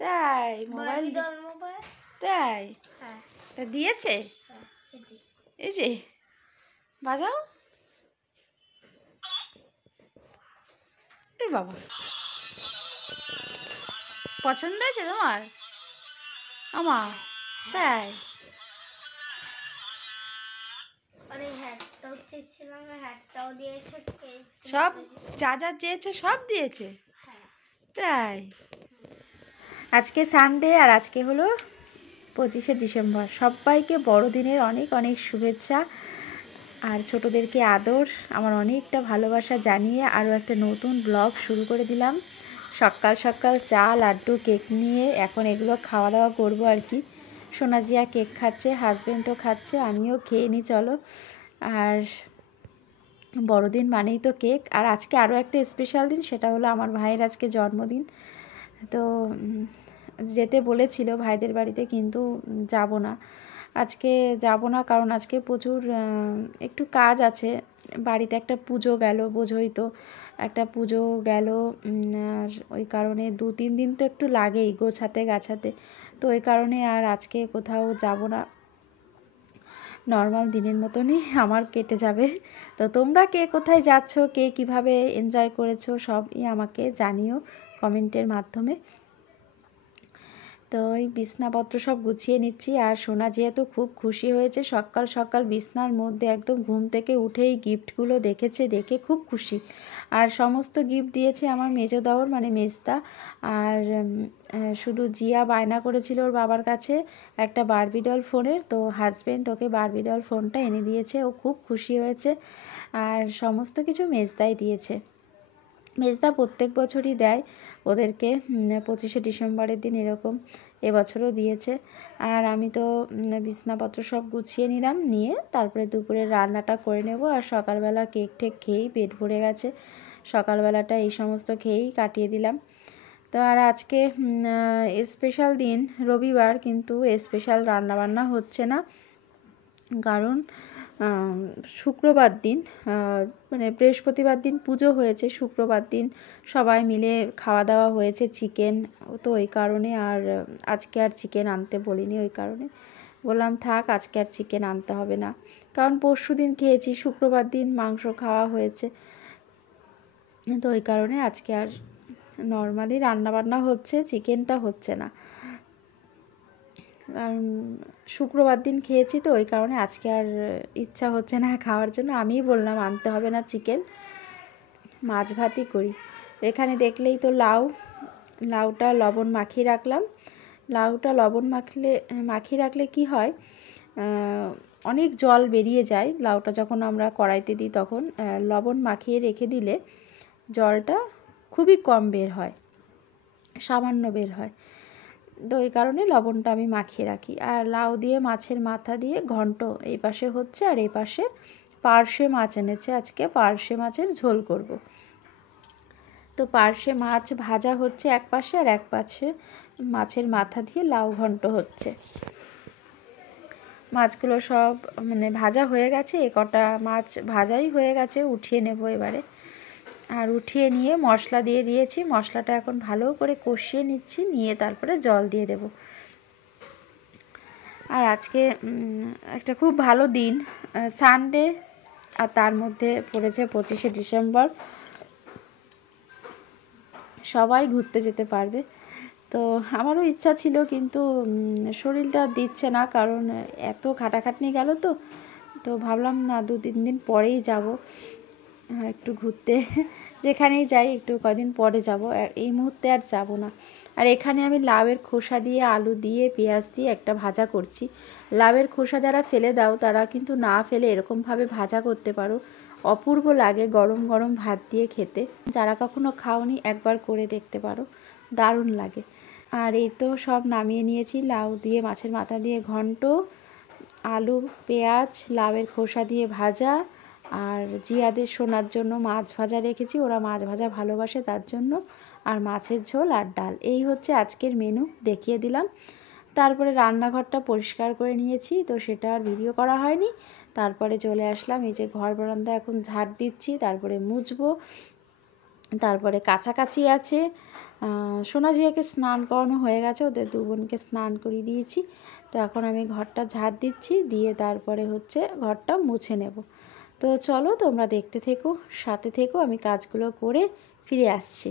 তাই মোবাইল তাই তা দিয়েছে এই যে বাজাও এই বাবা পছন্দ হয়েছে তোমার আমা তাই সব যা যা চেয়েছে সব দিয়েছে তাই আজকে সানডে আর আজকে হলো 25শে ডিসেম্বর। সবাইকে বড়দিনের অনেক অনেক শুভেচ্ছা আর ছোটদেরকে আদর, আমার অনেকটা ভালোবাসা জানিয়ে আরও একটা নতুন ব্লগ শুরু করে দিলাম। সকাল সকাল চা লাড্ডু কেক নিয়ে এখন এগুলো খাওয়া দাওয়া করবো আর কি। সোনাজিয়া কেক খাচ্ছে, হাজব্যান্ডও খাচ্ছে, আমিও খেয়ে নিই চলো। আর বড়দিন মানেই তো কেক। আর আজকে আরও একটা স্পেশাল দিন, সেটা হলো আমার ভাইয়ের আজকে জন্মদিন। তো যেতে বলেছিল ভাইদের বাড়িতে, কিন্তু যাব না আজকে, যাব না কারণ আজকে প্রচুর একটু কাজ আছে বাড়িতে। একটা পুজো গেল, বোঝোই তো, একটা পুজো গেল, আর ওই কারণে 2-3 দিন তো একটু লাগেই গোছাতে গাছাতে। তো ওই কারণে আর আজকে কোথাও যাব না, নর্মাল দিনের মতনই আমার কেটে যাবে। তো তোমরা কে কোথায় যাচ্ছ, কে কিভাবে এনজয় করেছো সবই আমাকে জানিও কমেন্টের মাধ্যমে। তো ওই বিছনাপত্র সব গুছিয়ে নিচ্ছি। আর সোনা যেহেতু খুব খুশি হয়েছে, সকাল সকাল বিছনার মধ্যে একদম ঘুম থেকে উঠেই গিফটগুলো দেখেছে, দেখে খুব খুশি। আর সমস্ত গিফট দিয়েছে আমার মেজো দেওর মানে মেজদা। আর শুধু জিয়া বায়না করেছিল ওর বাবার কাছে একটা বারবি ডল ফোনের, তো হাজব্যান্ড ওকে বারবি ডল ফোনটা এনে দিয়েছে, ও খুব খুশি হয়েছে। আর সমস্ত কিছু মেজদাই দিয়েছে। মেজদা প্রত্যেক বছরই দেয় ওদেরকে 25শে ডিসেম্বরের দিন এরকম, এবছরও দিয়েছে। আর আমি তো বিছনাপত্র সব গুছিয়ে নিলাম, নিয়ে তারপরে দুপুরে রান্নাটা করে নেব। আর সকালবেলা কেক টেক খেয়েই পেট ভরে গেছে, সকালবেলাটা এই সমস্ত খেয়েই কাটিয়ে দিলাম। তো আর আজকে স্পেশাল দিন, রবিবার, কিন্তু স্পেশাল রান্নাবান্না হচ্ছে না, কারণ শুক্রবার দিন মানে বৃহস্পতিবার দিন পুজো হয়েছে, শুক্রবার দিন সবাই মিলে খাওয়া দাওয়া হয়েছে চিকেন, তো ওই কারণে আর আজকে আর চিকেন আনতে বলিনি। ওই কারণে বললাম থাক, আজকে আর চিকেন আনতে হবে না, কারণ পরশু দিন খেয়েছি, শুক্রবার দিন মাংস খাওয়া হয়েছে। তো ওই কারণে আজকে আর নর্মালি রান্নাবান্না হচ্ছে, চিকেনটা হচ্ছে না, কারণ শুক্রবার দিন খেয়েছি, তো ওই কারণে আজকে আর ইচ্ছা হচ্ছে না খাওয়ার জন্য। আমিই বললাম আনতে হবে না চিকেন, মাছ ভাতই করি। এখানে দেখলেই তো লাউটা লবণ মাখিয়ে রাখলাম। লাউটা লবণ মাখিয়ে রাখলে কি হয়, অনেক জল বেরিয়ে যায়। লাউটা যখন আমরা কড়াইতে দিই তখন লবণ মাখিয়ে রেখে দিলে জলটা খুবই কম বের হয়, সামান্য বের হয়। তো এই কারণে লবণটা আমি মাখিয়ে রাখি। আর লাউ দিয়ে মাছের মাথা দিয়ে ঘন্ট এই পাশে হচ্ছে, আর এই পাশে পার্শে মাছ এনেছে, আজকে পার্শে মাছের ঝোল করব। তো পার্শে মাছ ভাজা হচ্ছে এক পাশে, আর এক পাশে মাছের মাথা দিয়ে লাউ ঘন্ট হচ্ছে। মাছগুলো সব মানে ভাজা হয়ে গেছে, এ কটা মাছ ভাজাই হয়ে গেছে, উঠিয়ে নেব এবারে। আর উঠিয়ে নিয়ে মশলা দিয়ে দিয়েছি, মশলাটা এখন ভালো করে কষিয়ে নিচ্ছি, নিয়ে তারপরে জল দিয়ে দেব। আর আজকে একটা খুব ভালো দিন, সানডে, আর তার মধ্যে পড়েছে 25শে ডিসেম্বর, সবাই ঘুরতে যেতে পারবে। তো আমারও ইচ্ছা ছিল, কিন্তু শরীরটা দিচ্ছে না, কারণ এত খাটাখাটনি গেল। তো ভাবলাম না, 2-3 দিন পরেই যাব একটু ঘুরতে, যেখানেই যাই একটু কদিন পরে যাব, এই মুহূর্তে আর যাব না। আর এখানে আমি লাউয়ের খোসা দিয়ে, আলু দিয়ে, পেঁয়াজ দিয়ে একটা ভাজা করছি। লাউয়ের খোসা যারা ফেলে দাও তারা কিন্তু না ফেলে এরকমভাবে ভাজা করতে পারো, অপূর্ব লাগে গরম গরম ভাত দিয়ে খেতে। যারা কখনো খাওনি একবার করে দেখতে পারো, দারুণ লাগে। আর এই তো সব নামিয়ে নিয়েছি, লাউ দিয়ে মাছের মাথা দিয়ে ঘন্ট, আলু পেঁয়াজ লাউয়ের খোসা দিয়ে ভাজা, আর জিয়াদের সোনার জন্য মাছ ভাজা রেখেছি, ওরা মাছ ভাজা ভালোবাসে তার জন্য, আর মাছের ঝোল আর ডাল। এই হচ্ছে আজকের মেনু, দেখিয়ে দিলাম। তারপরে রান্নাঘরটা পরিষ্কার করে নিয়েছি, তো সেটা আর ভিডিও করা হয়নি। তারপরে চলে আসলাম, এই যে ঘর বারান্দা এখন ঝাড় দিচ্ছি, তারপরে মুছবো, তারপরে কাছাকাছি আছে। সোনা জিয়াকে স্নান করানো হয়ে গেছে, ওদের দু বোনকে স্নান করিয়ে দিয়েছি। তো এখন আমি ঘরটা ঝাড় দিচ্ছি, দিয়ে তারপরে হচ্ছে ঘরটা মুছে নেব। তো চলো তোমরা দেখতে থেকো, সাথে থেকো, আমি কাজগুলো করে ফিরে আসছি।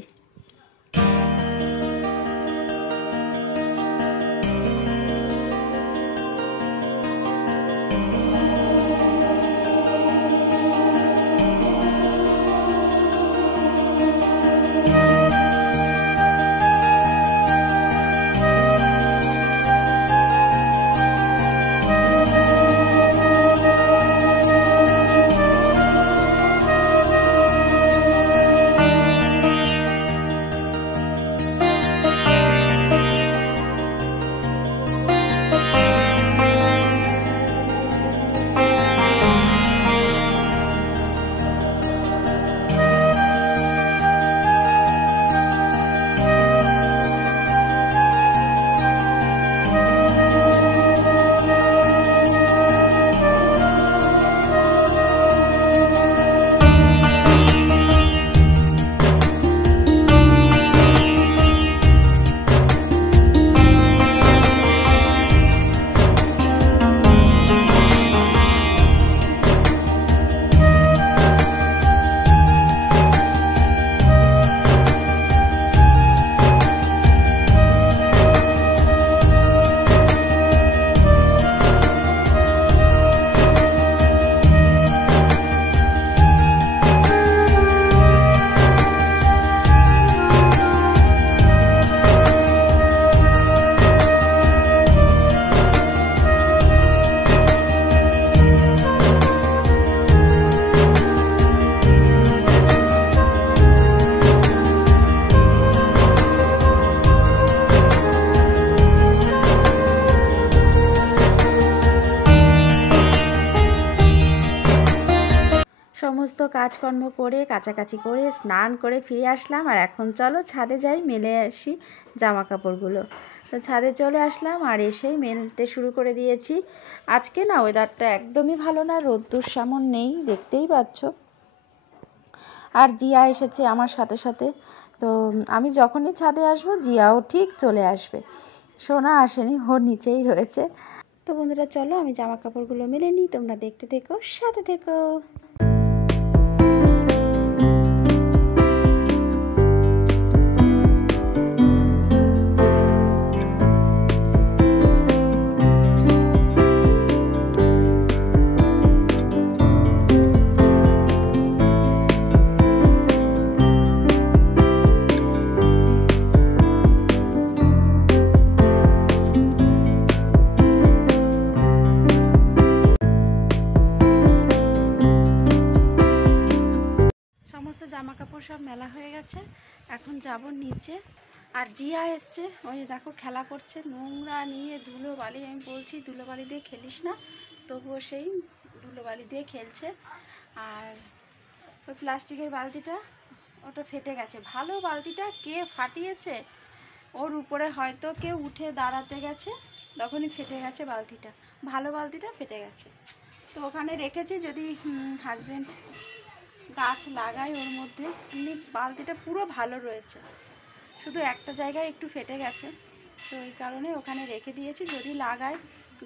সমস্ত কাজকর্ম করে কাচাকাচি করে স্নান করে ফিরে আসলাম। আর এখন চলো ছাদে যাই, মেলে আসি জামা কাপড়গুলো। তো ছাদে চলে আসলাম আর এসেই মেলতে শুরু করে দিয়েছি। আজকে না ওয়েদারটা একদমই ভালো না, রোদ্দুর সামন নেই, দেখতেই পাচ্ছ। আর জিয়া এসেছে আমার সাথে সাথে। তো আমি যখনই ছাদে আসবো জিয়াও ঠিক চলে আসবে। সোনা আসেনি, ওর নিচেই রয়েছে। তো বন্ধুরা চলো আমি জামা কাপড়গুলো মেলে নিই, তোমরা দেখতে থেকো, সাথে থেকো। জামা কাপড় সব মেলা হয়ে গেছে, এখন যাব নিচে। আর জিয়া এসছে, ওই দেখো খেলা করছে, নোংরা নিয়ে ধুলো বালি। আমি বলছি ধুলো বালি দিয়ে খেলিস না, তবুও সেই ধুলো বালি দিয়ে খেলছে। আর ওই প্লাস্টিকের বালতিটা ওটা ফেটে গেছে। ভালো বালতিটা কে ফাটিয়েছে, ওর উপরে হয়তো কেউ উঠে দাঁড়াতে গেছে, তখনই ফেটে গেছে বালতিটা। ভালো বালতিটা ফেটে গেছে। তো ওখানে রেখেছি, যদি হাজব্যান্ড গাছ লাগাই ওর মধ্যে। এমনি বালতিটা পুরো ভালো রয়েছে, শুধু একটা জায়গায় একটু ফেটে গেছে, তো ওই কারণে ওখানে রেখে দিয়েছি, যদি লাগাই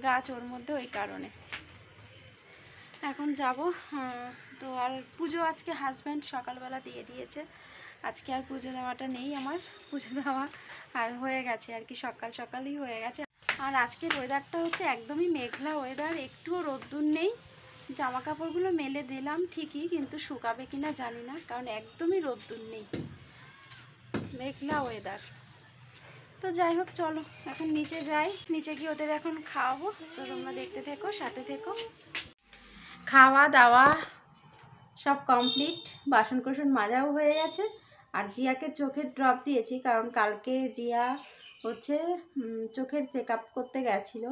গাছ ওর মধ্যে, ওই কারণে। এখন যাব। তো আর পুজো আজকে হাজব্যান্ড সকালবেলা দিয়ে দিয়েছে, আজকে আর পুজো দেওয়াটা নেই আমার। পুজো দেওয়া আর হয়ে গেছে আর কি, সকাল সকালই হয়ে গেছে। আর আজকের ওয়েদারটা হচ্ছে একদমই মেঘলা ওয়েদার, একটুও রোদ্দুর নেই। জামা কাপড়গুলো মেলে দিলাম ঠিকই, কিন্তু শুকাবে কিনা জানি না, কারণ একদমই রোদ্দুর নেই, মেঘলা ওয়েদার। তো যাই হোক চলো এখন নিচে যাই, নিচে গিয়ে ওদের এখন খাওয়াবো। তো তোমরা দেখতে থেকো, সাথে থেকো। খাওয়া দাওয়া সব কমপ্লিট, বাসন কোসন মাজাও হয়ে গেছে। আর জিয়াকে চোখের ড্রপ দিয়েছি, কারণ কালকে জিয়া হচ্ছে চোখের চেক আপ করতে গেছিলো।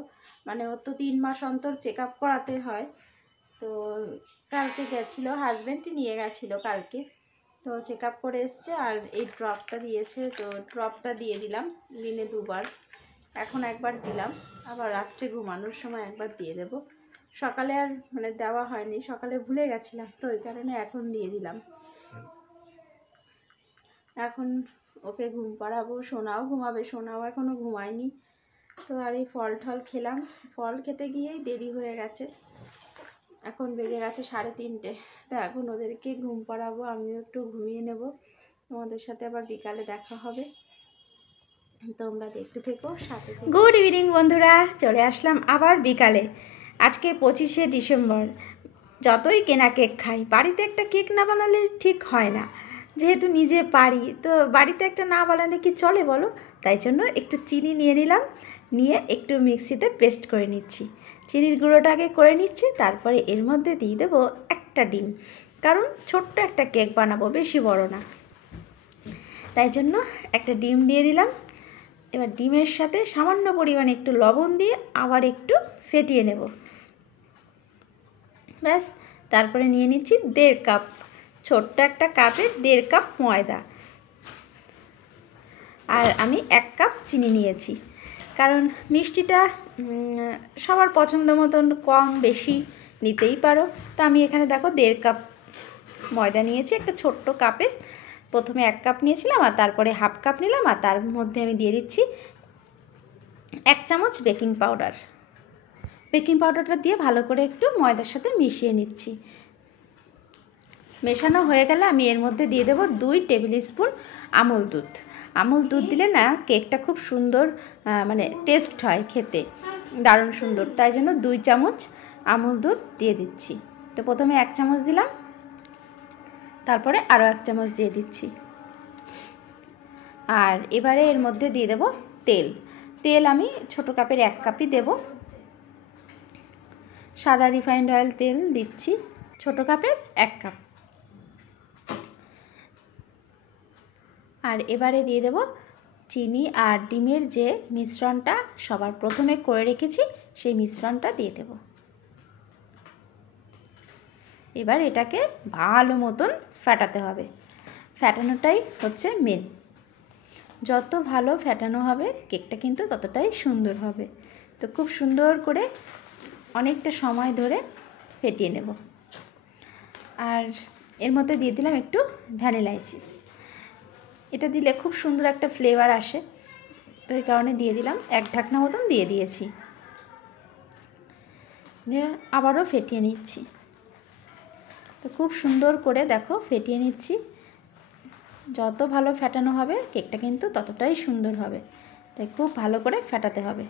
মানে ওর তো 3 মাস অন্তর চেক আপ করাতে হয়। তো কালকে গেছিলো, হাজব্যান্ডই নিয়ে গেছিলো কালকে। তো চেক আপ করে এসছে, আর এই ড্রপটা দিয়েছে। তো ড্রপটা দিয়ে দিলাম দিনে 2 বার, এখন একবার দিলাম, আবার রাত্রে ঘুমানোর সময় একবার দিয়ে দেব। সকালে আর মানে দেওয়া হয়নি, সকালে ভুলে গেছিলাম, তো ওই কারণে এখন দিয়ে দিলাম। এখন ওকে ঘুম পাড়াবো, সোনাও ঘুমাবে, সোনাও এখনও ঘুমায়নি। তো আর এই ফল টল খেলাম, ফল খেতে গিয়েই দেরি হয়ে গেছে, এখন বেজে গেছে 3:30। তো এখন ওদেরকে ঘুম পাড়াবো, আমিও একটু ঘুমিয়ে নেব। তোমাদের সাথে আবার বিকালে দেখা হবে, তোমরা দেখতে থেকো, সাথে থেকো। গুড ইভিনিং বন্ধুরা, চলে আসলাম আবার বিকালে। আজকে 25শে ডিসেম্বর। যতই কেনা কেক খাই, বাড়িতে একটা কেক না বানালে ঠিক হয় না। যেহেতু নিজে পারি, তো বাড়িতে একটা না বানালে কি চলে বলো? তাই জন্য একটু চিনি নিয়ে নিলাম, নিয়ে একটু মিক্সিতে পেস্ট করে নিচ্ছি। চিনির গুঁড়োটাকে করে নিচ্ছি, তারপরে এর মধ্যে দিয়ে দেবো একটা ডিম, কারণ ছোট্ট একটা কেক বানাবো, বেশি বড় না। তাই জন্য একটা ডিম দিয়ে দিলাম। এবার ডিমের সাথে সামান্য পরিমাণে একটু লবণ দিয়ে আবার একটু ফেটিয়ে নেব। ব্যাস, তারপরে নিয়ে নিচ্ছি 1.5 কাপ, ছোট্ট একটা কাপে 1.5 কাপ ময়দা। আর আমি 1 কাপ চিনি নিয়েছি, কারণ মিষ্টিটা সবার পছন্দ মতন কম বেশি নিতেই পারো। তো আমি এখানে দেখো 1.5 কাপ ময়দা নিয়েছি একটা ছোট্ট কাপে। প্রথমে 1 কাপ নিয়েছিলাম, আর তারপরে 1/2 কাপ নিলাম, আর তার মধ্যে আমি দিয়ে দিচ্ছি 1 চামচ বেকিং পাউডার। বেকিং পাউডারটা দিয়ে ভালো করে একটু ময়দার সাথে মিশিয়ে নিচ্ছি। মেশানো হয়ে গেলে আমি এর মধ্যে দিয়ে দেবো 2 টেবিল স্পুন আমুল দুধ। আমুল দুধ দিলে না কেকটা খুব সুন্দর মানে টেস্ট হয়, খেতে দারুণ সুন্দর। তাই জন্য 2 চামচ আমুল দুধ দিয়ে দিচ্ছি। তো প্রথমে 1 চামচ দিলাম, তারপরে আরও 1 চামচ দিয়ে দিচ্ছি। আর এবারে এর মধ্যে দিয়ে দেবো তেল। তেল আমি ছোটো কাপের 1 কাপই দেব। সাদা রিফাইন্ড অয়েল তেল দিচ্ছি ছোটো কাপের 1 কাপ। আর এবারে দিয়ে দেব চিনি আর ডিমের যে মিশ্রণটা সবার প্রথমে করে রেখেছি, সেই মিশ্রণটা দিয়ে দেব। এবার এটাকে ভালো মতন ফেটাতে হবে, ফেটানোটাই হচ্ছে মেন। যত ভালো ফেটানো হবে কেকটা কিন্তু ততটাই সুন্দর হবে। তো খুব সুন্দর করে অনেকটা সময় ধরে ফেটিয়ে নেব। আর এর মধ্যে দিয়ে দিলাম একটু ভ্যানিলা এসেন্স। এটা দিলে খুব সুন্দর একটা ফ্লেভার আসে, তো এই কারণে দিয়ে দিলাম। 1 ঢাকনা মতন দিয়ে দিয়েছি, দিয়ে আবারও ফেটিয়ে নিচ্ছি। তো খুব সুন্দর করে দেখো ফেটিয়ে নিচ্ছি। যত ভালো ফেটানো হবে কেকটা কিন্তু ততটাই সুন্দর হবে, তাই খুব ভালো করে ফেটাতে হবে।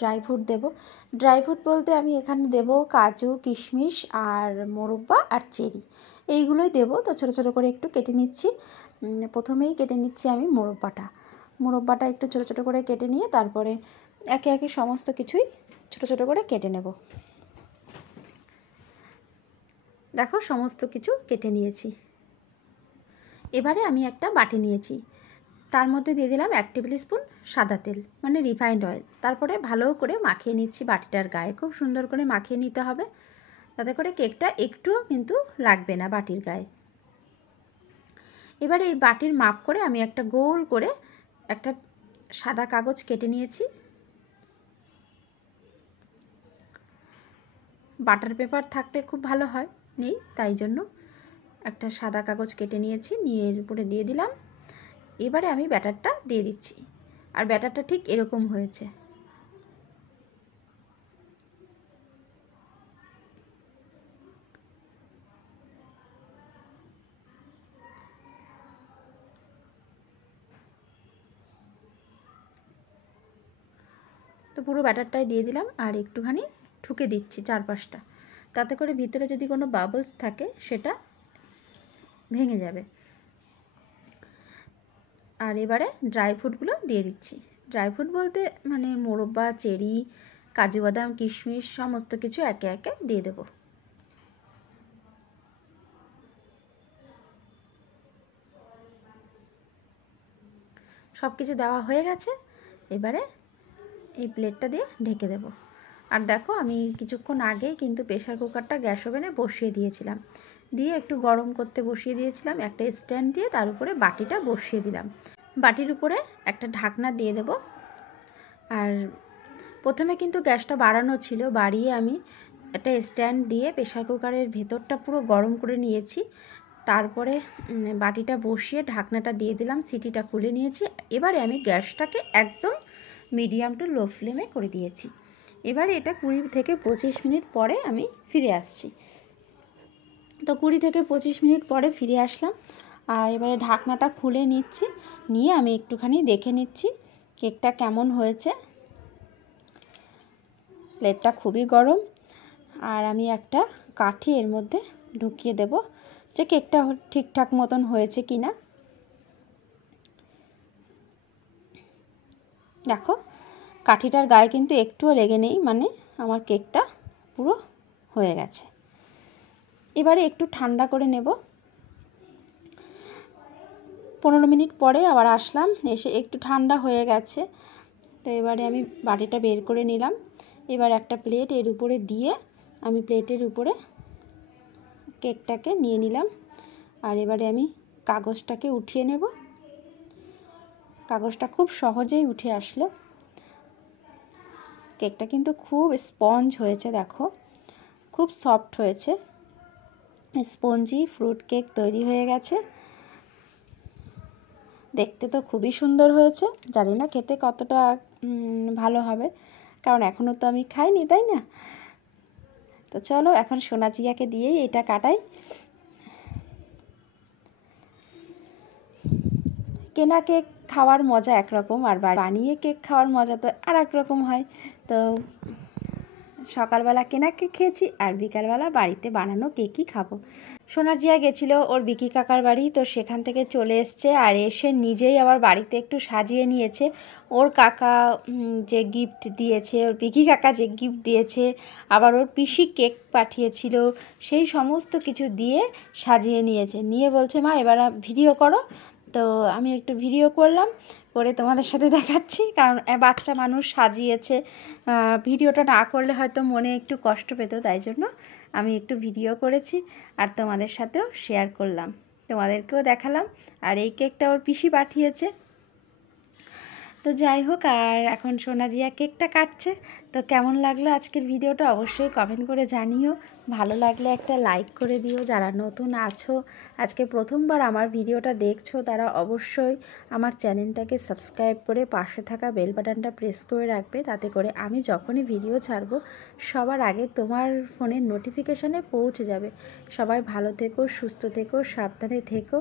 ড্রাই ফ্রুট দেবো। ড্রাই ফ্রুট বলতে আমি এখানে দেবো কাজু, কিশমিশ আর মোরব্বা আর চেরি, এইগুলোই দেবো। তো ছোটো ছোটো করে একটু কেটে নিচ্ছি। প্রথমেই কেটে নিচ্ছি আমি মোরব্বাটা একটু ছোটো ছোটো করে কেটে নিয়ে তারপরে একে একে সমস্ত কিছুই ছোটো ছোটো করে কেটে নেব। দেখো সমস্ত কিছু কেটে নিয়েছি। এবারে আমি একটা বাটি নিয়েছি, তার মধ্যে দিয়ে দিলাম 1 টেবিল স্পুন সাদা তেল মানে রিফাইন্ড অয়েল। তারপরে ভালো করে মাখিয়ে নিচ্ছি বাটিটার গায়ে, খুব সুন্দর করে মাখিয়ে নিতে হবে, তাতে করে কেকটা একটুও কিন্তু লাগবে না বাটির গায়ে। এবারে এই বাটির মাপ করে আমি একটা গোল করে একটা সাদা কাগজ কেটে নিয়েছি। বাটার পেপার থাকলে খুব ভালো হয়, নেই, তাই জন্য একটা সাদা কাগজ কেটে নিয়েছি, নিয়ে এর উপরে দিয়ে দিলাম। এবারে আমি ব্যাটারটা দিয়ে দিচ্ছি, আর ব্যাটারটা ঠিক এরকম হয়েছে। তো পুরো ব্যাটারটাই দিয়ে দিলাম, আর একটুখানি ঠুকে দিচ্ছি চারপাশটা, তাতে করে ভিতরে যদি কোনো বাবলস থাকে সেটা ভেঙে যাবে। আর এবারে ড্রাই ফ্রুটগুলো দিয়ে দিচ্ছি। ড্রাই ফ্রুট বলতে মানে মোরব্বা, চেরি, কাজু বাদাম, কিশমিশ সমস্ত কিছু একে একে দিয়ে দেব। সব কিছু দেওয়া হয়ে গেছে। এবারে এই প্লেটটা দিয়ে ঢেকে দেব। আর দেখো আমি কিছুক্ষণ আগে কিন্তু প্রেশার কুকারটা গ্যাস ওভেনে বসিয়ে দিয়েছিলাম, দিয়ে একটু গরম করতে বসিয়ে দিয়েছিলাম, একটা স্ট্যান্ড দিয়ে তার উপরে বাটিটা বসিয়ে দিলাম। বাটির উপরে একটা ঢাকনা দিয়ে দেব। আর প্রথমে কিন্তু গ্যাসটা বাড়ানো ছিল, বাড়িয়ে আমি একটা স্ট্যান্ড দিয়ে প্রেশার কুকারের ভেতরটা পুরো গরম করে নিয়েছি। তারপরে বাটিটা বসিয়ে ঢাকনাটা দিয়ে দিলাম, সিটিটা খুলে নিয়েছি। এবারে আমি গ্যাসটাকে একদম মিডিয়াম টু লো ফ্লেমে করে দিয়েছি। এবারে এটা 20 থেকে 25 মিনিট পরে আমি ফিরে আসছি। তো 20 থেকে 25 মিনিট পরে ফিরে আসলাম। আর এবারে ঢাকনাটা খুলে নিচ্ছি, নিয়ে আমি একটুখানি দেখে নিচ্ছি কেকটা কেমন হয়েছে। প্লেটটা খুবই গরম, আর আমি একটা কাঠি এর মধ্যে ঢুকিয়ে দেব যে কেকটা ঠিকঠাক মতন হয়েছে কি না। দেখো কাঠিটার গায়ে কিন্তু একটুও লেগে নেই, মানে আমার কেকটা পুরো হয়ে গেছে। এবারে একটু ঠান্ডা করে নেব। 15 মিনিট পরে আবার আসলাম, এসে একটু ঠান্ডা হয়ে গেছে। তো এবারে আমি বাটিটা বের করে নিলাম। এবার একটা প্লেট এর উপরে দিয়ে আমি প্লেটের উপরে কেকটাকে নিয়ে নিলাম। আর এবারে আমি কাগজটাকে উঠিয়ে নেব। কাগজটা খুব সহজেই উঠে আসলো। কেকটা কিন্তু খুব স্পঞ্জ হয়েছে, দেখো খুব সফট হয়েছে, স্পঞ্জি ফ্রুট কেক তৈরি হয়ে গেছে। দেখতে তো খুবই সুন্দর হয়েছে, জানি না খেতে কতটা ভালো হবে, কারণ এখনও তো আমি খাইনি, তাই না? তো চলো এখন সোনা জিয়াকে দিয়েই এটা কাটাই। কেনা কেক খাওয়ার মজা একরকম, আর বানিয়ে কেক খাওয়ার মজা তো আর এক রকম হয়। তো সকালবেলা কেনা কেক খেয়েছি, আর বিকালবেলা বাড়িতে বানানো কেকই খাবো। সোনা জিয়া গেছিলো ওর বিকি কাকার বাড়ি, তো সেখান থেকে চলে এসছে, আর এসে নিজেই আবার বাড়িতে একটু সাজিয়ে নিয়েছে। ওর কাকা যে গিফট দিয়েছে, ওর বিকি কাকা যে গিফট দিয়েছে, আবার ওর পিসি কেক পাঠিয়েছিল, সেই সমস্ত কিছু দিয়ে সাজিয়ে নিয়েছে। নিয়ে বলছে মা এবার ভিডিও করো। তো আমি একটু ভিডিও করলাম, করে তোমাদের সাথে দেখাচ্ছি, কারণ বাচ্চা মানুষ সাজিয়েছে, ভিডিওটা না করলে হয়তো মনে একটু কষ্ট পেত, তাই জন্য আমি একটু ভিডিও করেছি আর তোমাদের সাথেও শেয়ার করলাম, তোমাদেরকেও দেখালাম। আর এই কেকটা ওর পিসি পাঠিয়েছে। তো যাই হোক, আর এখন সোনা জিয়া কেকটা কাটছে। তো কেমন লাগলো আজকের ভিডিওটা অবশ্যই কমেন্ট করে জানিও। ভালো লাগলে একটা লাইক করে দিও। যারা নতুন আছো, আজকে প্রথমবার আমার ভিডিওটা দেখছো, তারা অবশ্যই আমার চ্যানেলটাকে সাবস্ক্রাইব করে পাশে থাকা বেল বাটনটা প্রেস করে রাখবে, তাতে করে আমি যখনই ভিডিও ছাড়বো সবার আগে তোমার ফোনের নোটিফিকেশানে পৌঁছে যাবে। সবাই ভালো থেকো, সুস্থ থেকো, সাবধানে থেকো।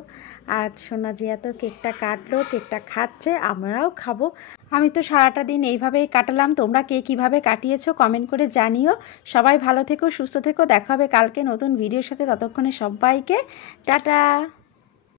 আর সোনা জিয়া তো কেকটা কাটলো, কেকটা খাচ্ছে, আমরাও খাবো। আমি তো সারাটা দিন এইভাবেই কাটালাম। তোমরা কে কীভাবে কাটিয়েছো কমেন্ট করে জানিও। সবাই ভালো থেকো, সুস্থ থেকো। দেখা হবে কালকে নতুন ভিডিওর সাথে। ততক্ষণে সবাইকে টাটা।